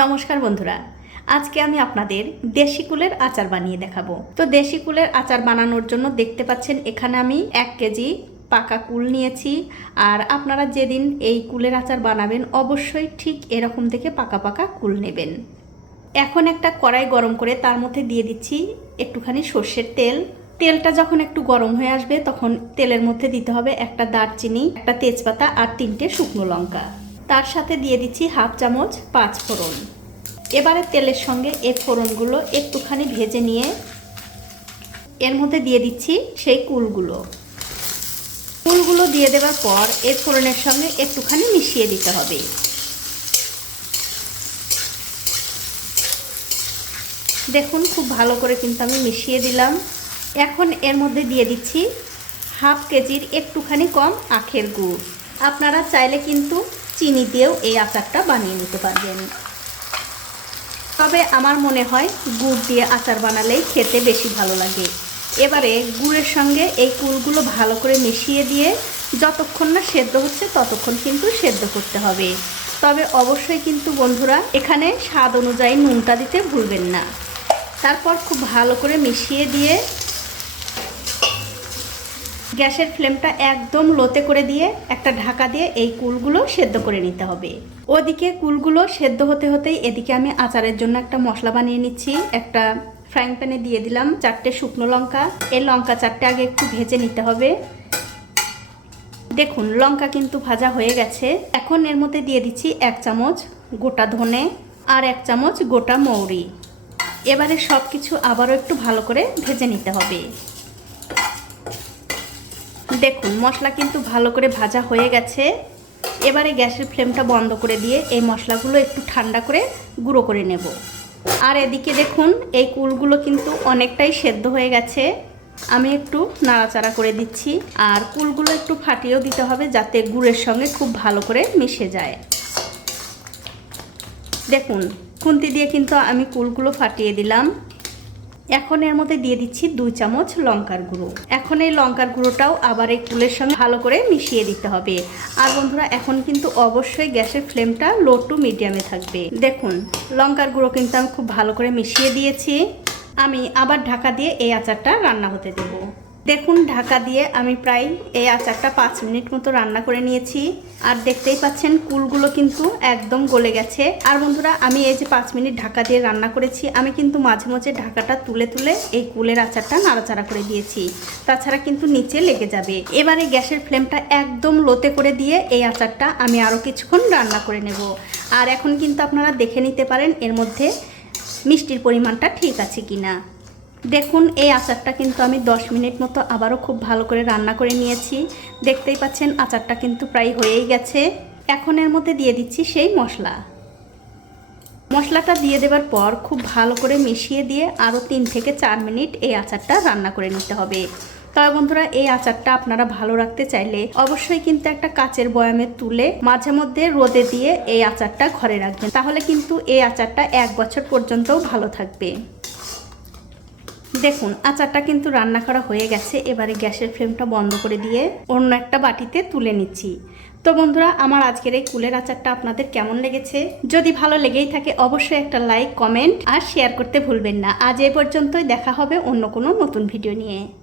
নমস্কার বন্ধুরা। আজকে আমি আপনাদের দেশি কুলের আচার বানিয়ে দেখাবো। তো দেশি কুলের আচার বানানোর জন্য দেখতে পাচ্ছেন, এখানে আমি এক কেজি পাকা কুল নিয়েছি। আর আপনারা যেদিন এই কুলের আচার বানাবেন, অবশ্যই ঠিক এরকম থেকে পাকা পাকা কুল নেবেন। এখন একটা কড়াই গরম করে তার মধ্যে দিয়ে দিচ্ছি একটুখানি সর্ষের তেল। তেলটা যখন একটু গরম হয়ে আসবে, তখন তেলের মধ্যে দিতে হবে একটা দারচিনি, একটা তেজপাতা আর তিনটে শুকনো লঙ্কা। তার সাথে দিয়ে দিচ্ছি হাফ চামচ পাঁচ ফোড়ন। এবারে তেলের সঙ্গে এই ফোড়নগুলো একটুখানি ভেজে নিয়ে এর মধ্যে দিয়ে দিচ্ছি সেই কুলগুলো। কুলগুলো দিয়ে দেওয়ার পর এই ফোড়নের সঙ্গে একটুখানি মিশিয়ে দিতে হবে। দেখুন, খুব ভালো করে কিন্তু আমি মিশিয়ে দিলাম। এখন এর মধ্যে দিয়ে দিচ্ছি হাফ কেজির একটুখানি কম আখের গুড়। আপনারা চাইলে কিন্তু চিনি দিয়েও এই আচারটা বানিয়ে নিতে পারবেন তবে আমার মনে হয় গুড় দিয়ে আচার বানালেই খেতে বেশি ভালো লাগে। এবারে গুড়ের সঙ্গে এই কুলগুলো ভালো করে মিশিয়ে দিয়ে যতক্ষণ না সেদ্ধ হচ্ছে ততক্ষণ কিন্তু সেদ্ধ করতে হবে। তবে অবশ্যই কিন্তু বন্ধুরা এখানে স্বাদ অনুযায়ী নুনটা দিতে ভুলবেন না। তারপর খুব ভালো করে মিশিয়ে দিয়ে গ্যাসের ফ্লেমটা একদম লোতে করে দিয়ে একটা ঢাকা দিয়ে এই কুলগুলো সেদ্ধ করে নিতে হবে। ওদিকে কুলগুলো সেদ্ধ হতে হতেই এদিকে আমি আচারের জন্য একটা মশলা বানিয়ে নিচ্ছি। একটা ফ্রাইং প্যানে দিয়ে দিলাম চারটে শুকনো লঙ্কা। এই লঙ্কা চারটে আগে একটু ভেজে নিতে হবে। দেখুন, লঙ্কা কিন্তু ভাজা হয়ে গেছে। এখন এর মধ্যে দিয়ে দিচ্ছি এক চামচ গোটা ধনে আর এক চামচ গোটা মৌরি। এবারে সব কিছু আবারও একটু ভালো করে ভেজে নিতে হবে। দেখুন, মশলা কিন্তু ভালো করে ভাজা হয়ে গেছে। এবারে গ্যাসের ফ্লেমটা বন্ধ করে দিয়ে এই মশলাগুলো একটু ঠান্ডা করে গুঁড়ো করে নেব। আর এদিকে দেখুন, এই কুলগুলো কিন্তু অনেকটাই সেদ্ধ হয়ে গেছে। আমি একটু নাড়াচাড়া করে দিচ্ছি, আর কুলগুলো একটু ফাটিয়েও দিতে হবে যাতে গুড়ের সঙ্গে খুব ভালো করে মিশে যায়। দেখুন, খুন্তি দিয়ে কিন্তু আমি কুলগুলো ফাটিয়ে দিলাম। এখন এর মধ্যে দিয়ে দিচ্ছি দুই চামচ লঙ্কার গুঁড়ো। এখন এই লঙ্কার গুঁড়োটাও আবার এই কুলের সঙ্গে ভালো করে মিশিয়ে দিতে হবে। আর বন্ধুরা, এখন কিন্তু অবশ্যই গ্যাসের ফ্লেমটা লো টু মিডিয়ামে থাকবে। দেখুন, লঙ্কার গুঁড়ো কিন্তু আমি খুব ভালো করে মিশিয়ে দিয়েছি। আমি আবার ঢাকা দিয়ে এই আচারটা রান্না হতে দেবো। দেখুন, ঢাকা দিয়ে আমি প্রায় এই আচারটা পাঁচ মিনিট মতো রান্না করে নিয়েছি। আর দেখতেই পাচ্ছেন, কুলগুলো কিন্তু একদম গলে গেছে। আর বন্ধুরা, আমি এই যে পাঁচ মিনিট ঢাকা দিয়ে রান্না করেছি, আমি কিন্তু মাঝে মাঝে ঢাকাটা তুলে তুলে এই কুলের আচারটা নাড়াচাড়া করে দিয়েছি। তাছাড়া কিন্তু নিচে লেগে যাবে। এবারে গ্যাসের ফ্লেমটা একদম লোতে করে দিয়ে এই আচারটা আমি আরও কিছুক্ষণ রান্না করে নেব। আর এখন কিন্তু আপনারা দেখে নিতে পারেন এর মধ্যে মিষ্টির পরিমাণটা ঠিক আছে কিনা। দেখুন, এই আচারটা কিন্তু আমি 10 মিনিট মতো আবারও খুব ভালো করে রান্না করে নিয়েছি। দেখতেই পাচ্ছেন, আচারটা কিন্তু প্রায় হয়েই গেছে। এখন এর মধ্যে দিয়ে দিচ্ছি সেই মশলা। মশলাটা দিয়ে দেওয়ার পর খুব ভালো করে মিশিয়ে দিয়ে আরও তিন থেকে চার মিনিট এই আচারটা রান্না করে নিতে হবে। তবে বন্ধুরা, এই আচারটা আপনারা ভালো রাখতে চাইলে অবশ্যই কিন্তু একটা কাচের বয়ামে তুলে মাঝে মধ্যে রোদে দিয়ে এই আচারটা ঘরে রাখবেন। তাহলে কিন্তু এই আচারটা এক বছর পর্যন্তও ভালো থাকবে। দেখুন, আচারটা কিন্তু রান্না করা হয়ে গেছে। এবারে গ্যাসের ফ্লেমটা বন্ধ করে দিয়ে অন্য একটা বাটিতে তুলে নিচ্ছি। তো বন্ধুরা, আমার আজকের এই কুলের আচারটা আপনাদের কেমন লেগেছে? যদি ভালো লেগেই থাকে, অবশ্যই একটা লাইক, কমেন্ট আর শেয়ার করতে ভুলবেন না। আজ এ পর্যন্তই দেখা হবে অন্য কোনো নতুন ভিডিও নিয়ে।